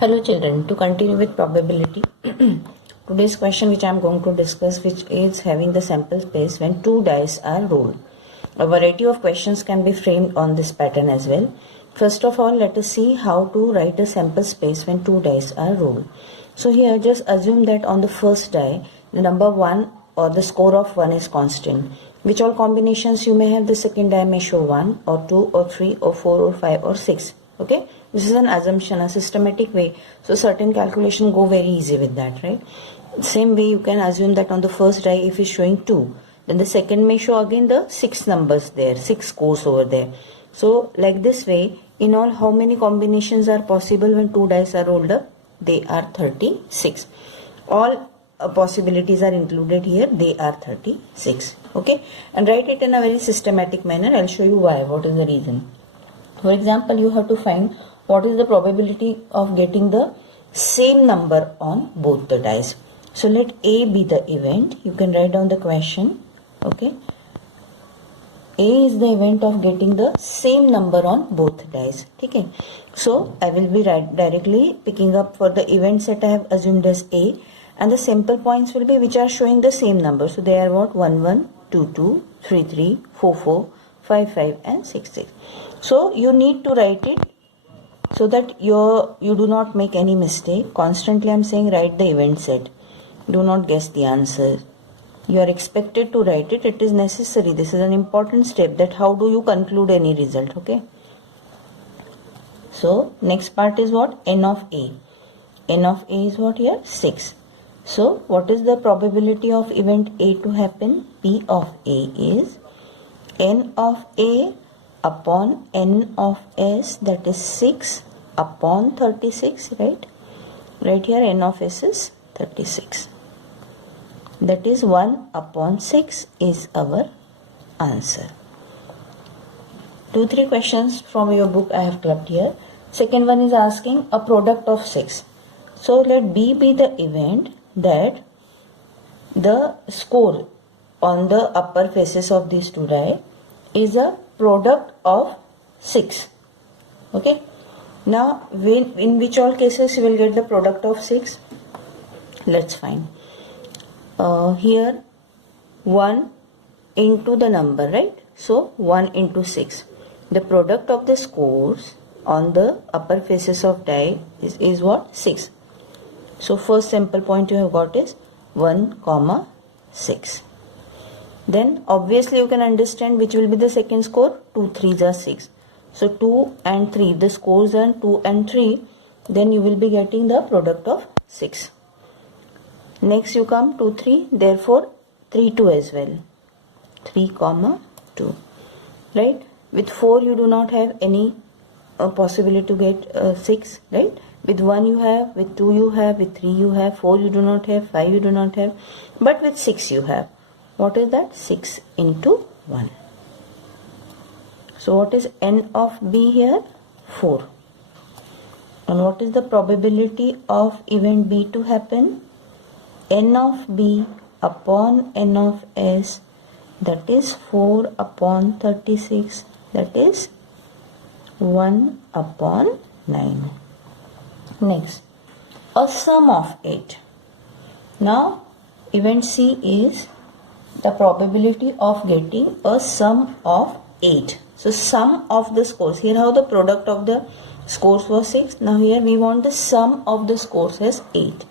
Hello children, to continue with probability, today's question which I am going to discuss, which is having the sample space when two dice are rolled. A variety of questions can be framed on this pattern as well. First of all, let us see how to write a sample space when two dice are rolled. So here just assume that on the first die, the number 1 or the score of 1 is constant. Which all combinations you may have, the second die may show 1 or 2 or 3 or 4 or 5 or 6. Okay, this is an assumption, a systematic way, so certain calculation go very easy with that, right? Same way you can assume that on the first die if it's showing 2, then the second may show again the 6 numbers there, 6 scores over there. So like this way, in all, how many combinations are possible when two dice are rolled up? They are 36. All possibilities are included here, they are 36. Okay, and write it in a very systematic manner. I'll show you why, what is the reason. For example, you have to find what is the probability of getting the same number on both the dice. So let A be the event. You can write down the question. Okay. A is the event of getting the same number on both dice. Okay. So I will be directly picking up for the event set I have assumed as A, and the sample points will be which are showing the same number. So they are what? 1 1, 2 2, 3 3, 4 4, 5 5 and 6 6. So you need to write it so that you do not make any mistake. Constantly I am saying write the event set. Do not guess the answer. You are expected to write it. It is necessary. This is an important step, that how do you conclude any result. Okay. So next part is what? N of A. N of A is what here? 6. So what is the probability of event A to happen? P of A is N of A upon N of S, that is 6 upon 36, right? Right here N of S is 36. That is 1 upon 6 is our answer. 2-3 questions from your book I have clubbed here. Second one is asking a product of 6. So let B be the event that the score on the upper faces of these two die is a product of 6. Okay. Now in which all cases you will get the product of 6? Let's find. Here 1 into the number, right? So 1 into 6. The product of the scores on the upper faces of die is what? 6. So first sample point you have got is 1 comma 6. Then obviously you can understand which will be the second score. 2 3s are 6. So 2 and 3, the scores are 2 and 3, then you will be getting the product of 6. Next you come 2 3, therefore 3 2 as well. 3 comma 2. Right? With 4 you do not have any possibility to get 6. Right? With 1 you have, with 2 you have, with 3 you have, 4 you do not have, 5 you do not have, but with 6 you have. What is that? 6 into 1. So what is N of B here? 4. And what is the probability of event B to happen? N of B upon N of S, that is 4 upon 36, that is 1 upon 9. Next, a sum of 8. Now event C is the probability of getting a sum of 8. So sum of the scores. Here how the product of the scores was 6. Now here we want the sum of the scores as 8.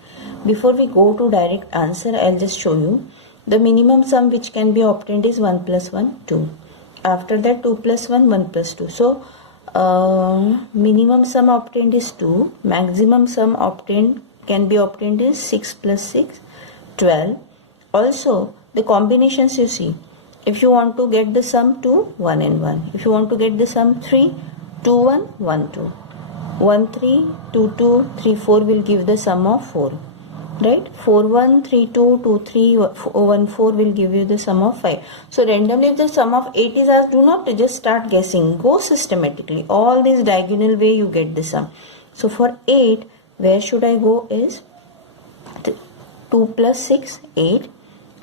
Before we go to direct answer, I'll just show you. The minimum sum which can be obtained is 1 plus 1, 2. After that 2 plus 1, 1 plus 2. So minimum sum obtained is 2. Maximum sum obtained can be obtained is 6 plus 6, 12. Also the combinations you see, if you want to get the sum 2, 1 and 1. If you want to get the sum 3, 2 1, 1 2. 1 3, 2 2, 3 4 will give the sum of 4. Right? 4 1, 3 2, 2 3, 1 4 will give you the sum of 5. So randomly if the sum of 8 is asked, do not just start guessing. Go systematically. All these diagonal way you get the sum. So for 8, where should I go is 2 plus 6, 8.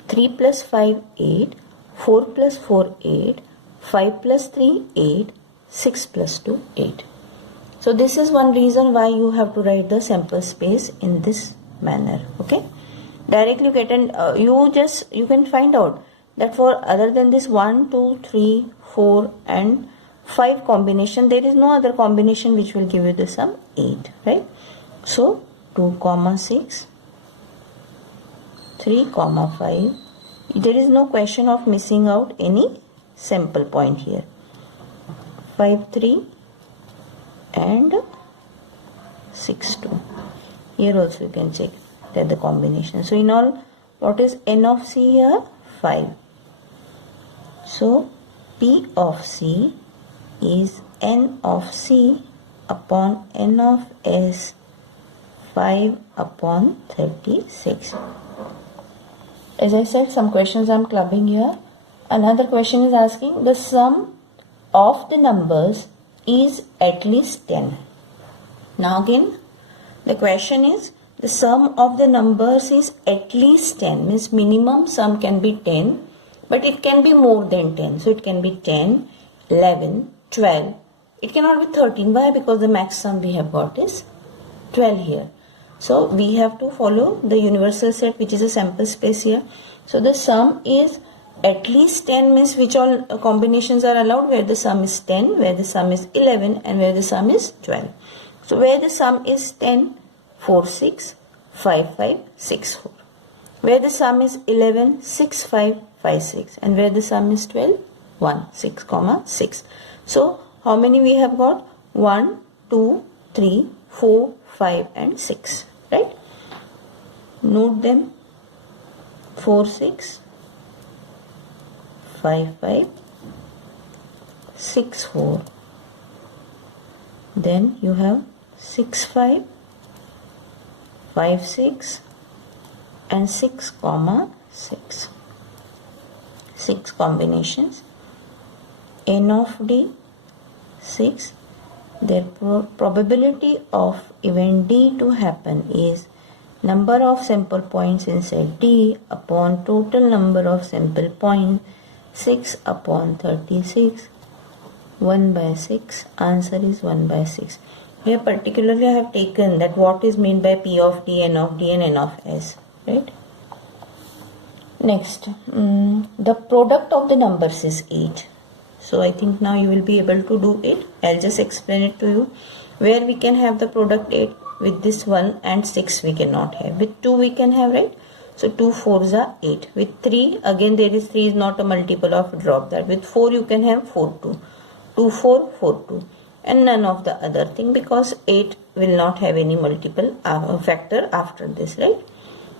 3 plus 5, 8, 4 plus 4, 8, 5 plus 3, 8, 6 plus 2, 8. So this is one reason why you have to write the sample space in this manner. Okay, directly you get an you can find out that for other than this 1, 2, 3, 4 and 5 combination, there is no other combination which will give you the sum 8, right? So 2, 6, 3, 5. There is no question of missing out any sample point here. 5, 3 and 6, 2. Here also you can check that the combination. So in all, what is n of c here? 5. So P of C is n of C upon n of S, 5 upon 36. As I said, some questions I am clubbing here. Another question is asking the sum of the numbers is at least 10. Now again, the question is the sum of the numbers is at least 10, means minimum sum can be 10, but it can be more than 10. So it can be 10, 11, 12. It cannot be 13. Why? Because the max sum we have got is 12 here. So we have to follow the universal set, which is a sample space here. So the sum is at least 10, means which all combinations are allowed, where the sum is 10, where the sum is 11 and where the sum is 12. So where the sum is 10, 4, 6, 5, 5, 6, 4. Where the sum is 11, 6, 5, 5, 6. And where the sum is 12, 1, 6, 6. So how many we have got? 1, 2, 3, 4, 5 and 6. Right? Note them. 4, 6, 5, 5, 6, 4. Then you have 6, 5, 5, 6 and 6, 6. 6 combinations. N of D, 6. Their probability of event D to happen is number of sample points inside D upon total number of sample points, 6 upon 36, 1 by 6. Answer is 1 by 6. Here particularly I have taken that what is meant by P of D, N of D and N of S. Right? Next, the product of the numbers is 8. So I think now you will be able to do it. I'll just explain it to you. Where we can have the product 8, with this 1 and 6 we cannot have. With 2 we can have, right? So 2 4s are 8. With 3, again there is 3 is not a multiple of, drop that. With 4 you can have 4 2. 2 4 4 2. And none of the other thing, because 8 will not have any multiple factor after this, right?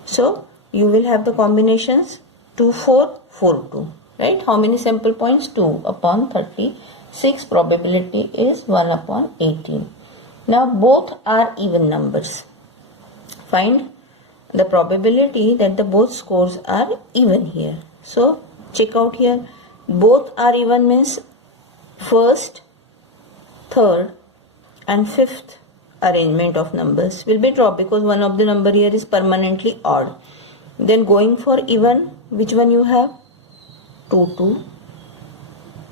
So you will have the combinations 2 4 4 2. Right? How many sample points? 2 upon 36. Probability is 1 upon 18. Now both are even numbers. Find the probability that the both scores are even here. So check out here. Both are even means first, third and fifth arrangement of numbers will be dropped, because one of the number here is permanently odd. Then going for even, which one you have? 2 2,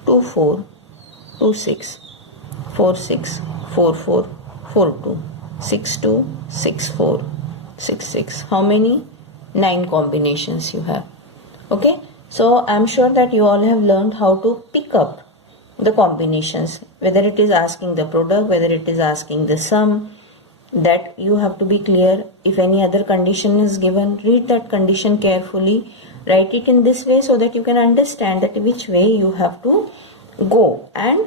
2 4, 2 6, 4 6, 4 4, 4 2, 6 2, 6 4, 6 6. How many? 9 combinations you have. Okay. So I am sure that you all have learned how to pick up the combinations, whether it is asking the product, whether it is asking the sum, that you have to be clear. If any other condition is given, read that condition carefully, write it in this way so that you can understand that which way you have to go, and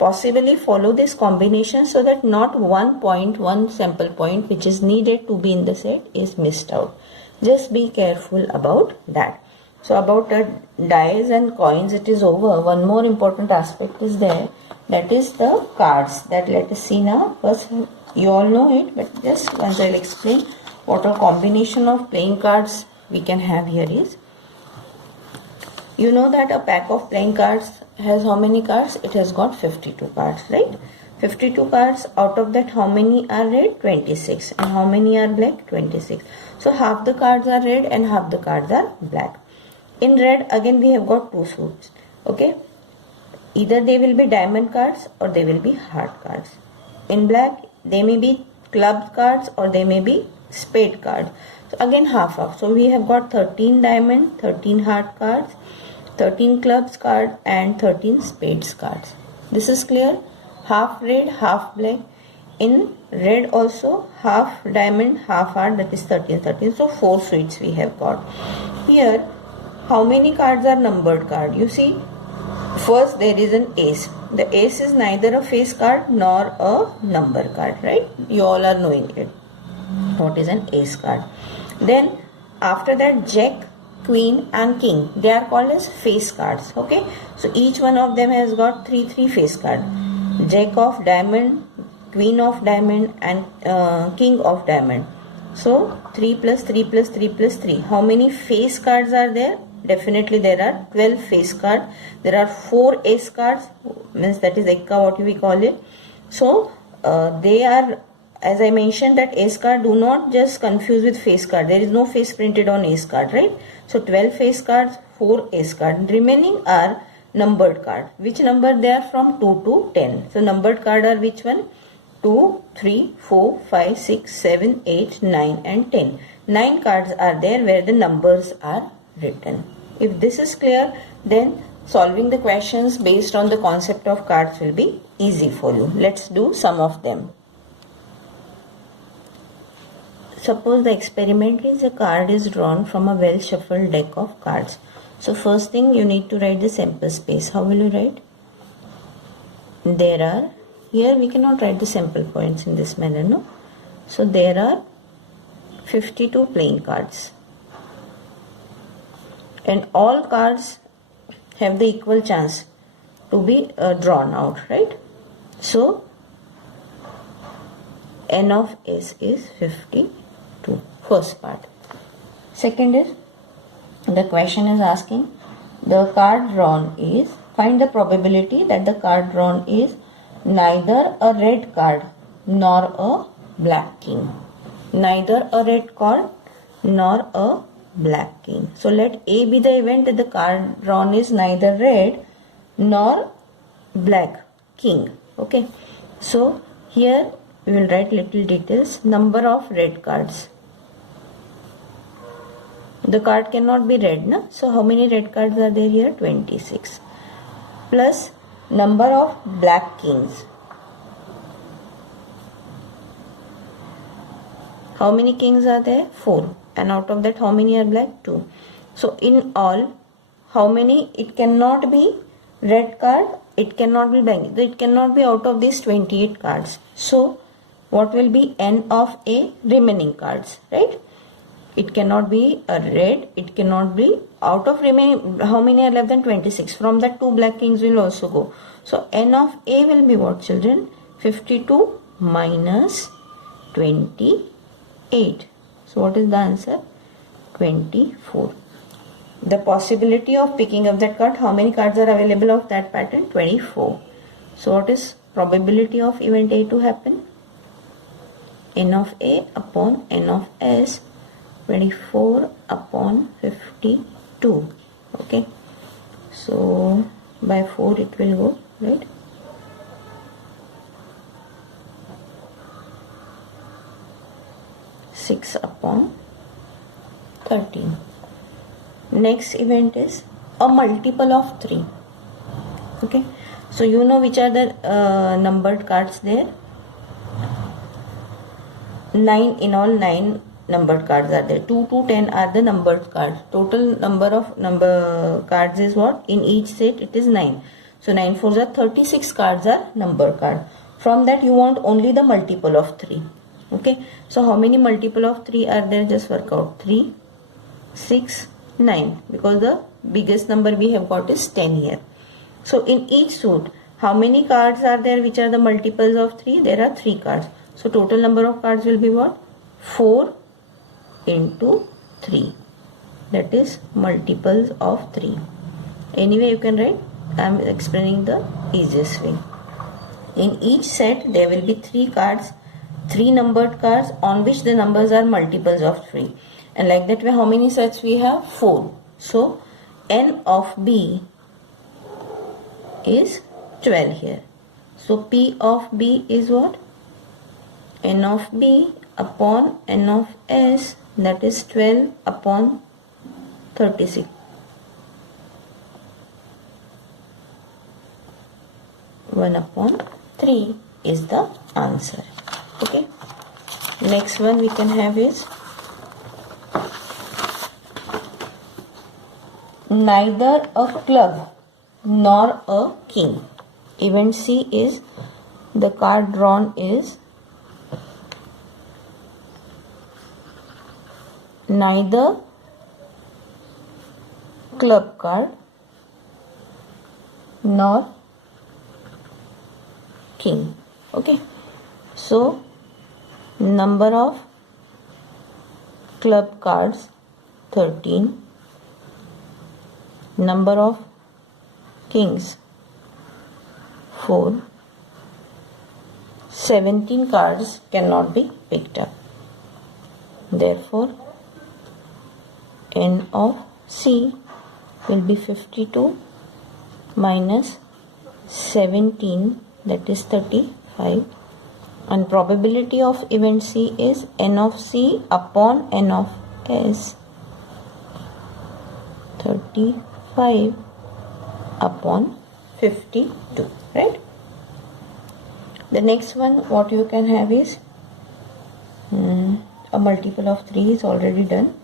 possibly follow this combination so that not one sample point which is needed to be in the set is missed out. Just be careful about that. So about the dice and coins, it is over. One more important aspect is there, that is the cards. That let us see now. First, you all know it, but just once I'll explain what a combination of playing cards we can have here is. You know that a pack of playing cards has how many cards? It has got 52 cards, right? 52 cards. Out of that, how many are red? 26. And how many are black? 26. So half the cards are red and half the cards are black. In red, again we have got two suits. Okay, either they will be diamond cards or they will be heart cards. In black, they may be club cards or they may be spade cards. So again half half. So we have got 13 diamond, 13 heart cards, 13 clubs card and 13 spades cards. This is clear. Half red, half black. In red also half diamond, half heart, that is 13. So 4 suites we have got. Here, how many cards are numbered card? You see, first there is an ace. The ace is neither a face card nor a number card, right? You all are knowing it. What is an ace card? Then after that, jack, queen and king, they are called as face cards. Okay, so each one of them has got 3 face card. Jack of diamond, queen of diamond and king of diamond. So 3 plus 3 plus 3 plus 3. How many face cards are there? Definitely there are 12 face cards. There are 4 ace cards, means that is ekka, what we call it. So they are, as I mentioned, that ace card, do not just confuse with face card. There is no face printed on ace card, right? So 12 face cards, 4 ace card. Remaining are numbered card. Which number they are? From 2 to 10. So numbered card are which one? 2, 3, 4, 5, 6, 7, 8, 9 and 10. 9 cards are there where the numbers are written. If this is clear, then solving the questions based on the concept of cards will be easy for you. Let's do some of them. Suppose the experiment is a card is drawn from a well shuffled deck of cards. So first thing, you need to write the sample space. How will you write? There are, here we cannot write the sample points in this manner, no? So there are 52 playing cards. And all cards have the equal chance to be drawn out, right? So n of s is 52, first part. Second is, the question is asking, the card drawn is, find the probability that the card drawn is neither a red card nor a black king. Neither a red card nor a black king. So let A be the event that the card drawn is neither red nor black king. Okay, so here we will write little details. Number of red cards. The card cannot be red, na? So how many red cards are there here? 26. Plus number of black kings. How many kings are there? 4. And out of that, how many are black? 2. So in all, how many? It cannot be red card, it cannot be blank, it cannot be out of these 28 cards. So what will be n of a remaining cards, right? It cannot be a red, it cannot be out of remaining, how many are left than 26? From that 2 black kings will also go. So n of a will be what, children? 52 minus 28. So what is the answer? 24. The possibility of picking up that card, how many cards are available of that pattern? 24. So what is probability of event A to happen? N of A upon N of S, 24 upon 52. Okay. So by 4 it will go, right? Six upon 13. Next event is a multiple of 3. Okay, so you know which are the numbered cards there. 9, in all 9 numbered cards are there. 2 to 10 are the numbered cards. Total number of cards is what? In each set it is 9. So 9 4s are 36 cards are numbered card. From that you want only the multiple of 3. Okay, so how many multiple of 3 are there? Just work out. 3, 6, 9, because the biggest number we have got is 10 here. So in each suit, how many cards are there which are the multiples of 3? There are 3 cards. So total number of cards will be what? 4 into 3. That is multiples of 3. Anyway, you can write. I am explaining the easiest way. In each set, there will be 3 cards, 3 numbered cards on which the numbers are multiples of 3. And like that way, how many sets we have? 4. So n of B is 12 here. So P of B is what? n of b upon n of s, that is 12 upon 36. One upon 3 is the answer. Okay. Next one we can have is neither a club nor a king. Event C is the card drawn is neither club card nor king. Okay, so number of club cards 13, number of kings 4, 17 cards cannot be picked up. Therefore, n of C will be 52 minus 17, that is 35, and probability of event C is n of C upon n of S, 35 upon 52, right? The next one what you can have is a multiple of 3 is already done.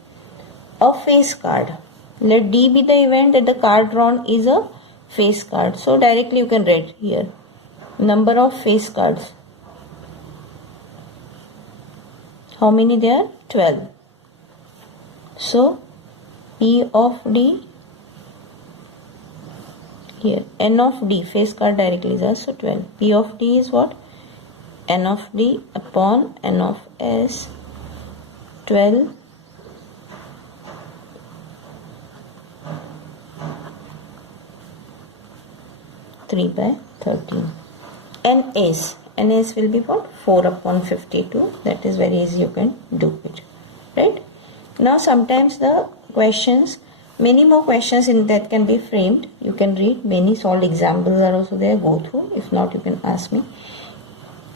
A face card. Let D be the event that the card drawn is a face card. So directly you can write here number of face cards. How many there? 12. So P of D, here n of D, face card directly is also 12. P of D is what? N of D upon n of S, 12 3 by 13. NS will be what? 4 upon 52. That is very easy, you can do it, right? Now sometimes the questions, many more questions in that can be framed. You can read, many solved examples are also there, go through. If not, you can ask me.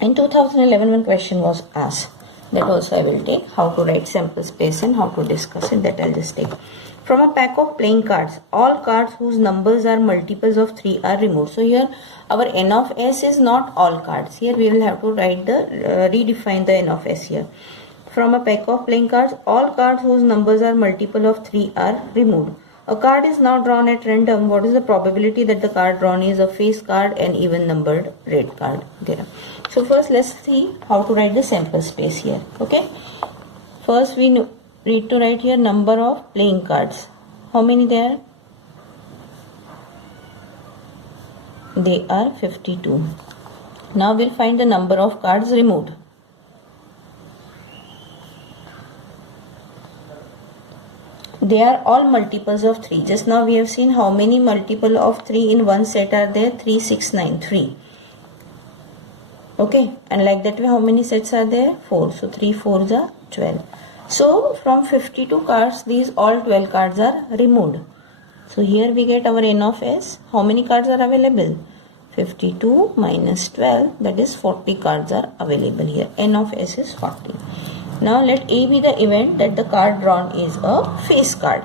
In 2011 one question was asked, that also I will take, how to write sample space and how to discuss it, that I'll just take. From a pack of playing cards, all cards whose numbers are multiples of 3 are removed. So here our n of S is not all cards. Here we will have to write the, redefine the n of S here. From a pack of playing cards, all cards whose numbers are multiple of 3 are removed. A card is now drawn at random. What is the probability that the card drawn is a face card and even numbered red card? There. So first let's see how to write the sample space here. Okay. First we need to write here number of playing cards. How many there? They are 52. Now we'll find the number of cards removed. They are all multiples of 3. Just now we have seen how many multiple of 3 in one set are there? 3, 6, 9, 3. Okay, and like that way how many sets are there? 4. So 3 4s are 12. So from 52 cards, these all 12 cards are removed. So here we get our n of S. How many cards are available? 52 minus 12, that is 40 cards are available here. N of S is 40. Now let A be the event that the card drawn is a face card.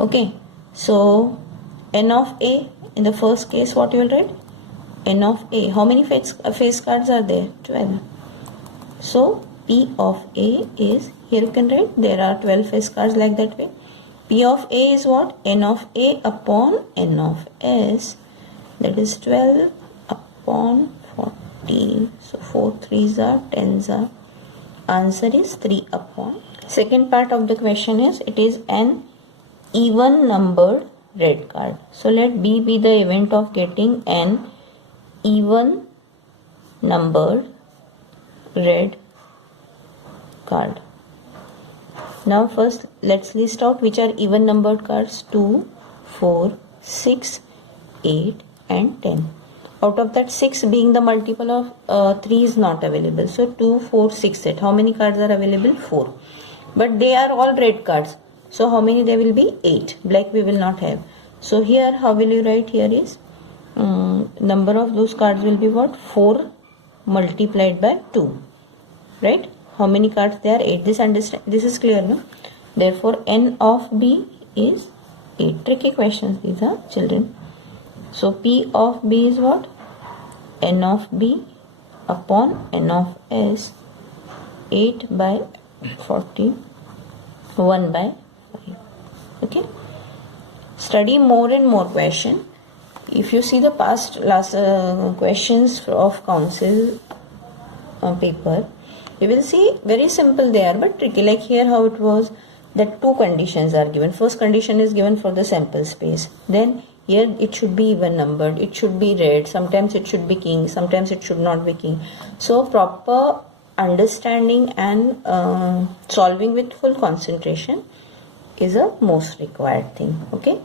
Okay, so n of A, in the first case what you will write? N of A. How many face cards are there? 12. So P of A is, here you can write, there are 12 face cards like that way. P of A is what? N of A upon N of S, that is 12 upon 40. So 4 3s are 10s are. Answer is 3 upon. Second part of the question is, it is an even numbered red card. So let B be the event of getting an even numbered red card. Now first let's list out which are even numbered cards. 2, 4, 6, 8 and 10. Out of that 6 being the multiple of 3 is not available. So 2, 4, 6 set. How many cards are available? 4. But they are all red cards. So how many there will be? 8. Black we will not have. So here how will you write? Here is number of those cards will be what? 4 multiplied by 2, right? How many cards there are? 8. This is clear, no? Therefore n of b is 8. Tricky questions these are, children. So P of b is what? N of b upon n of s, 8 by 40, 1 by 5. Okay. Study more and more question. If you see the past questions of council paper, you will see very simple they are, but tricky. Like here how it was, that 2 conditions are given. First condition is given for the sample space. Then here it should be even numbered, it should be red, sometimes it should be king, sometimes it should not be king. So proper understanding and solving with full concentration is a most required thing. Okay.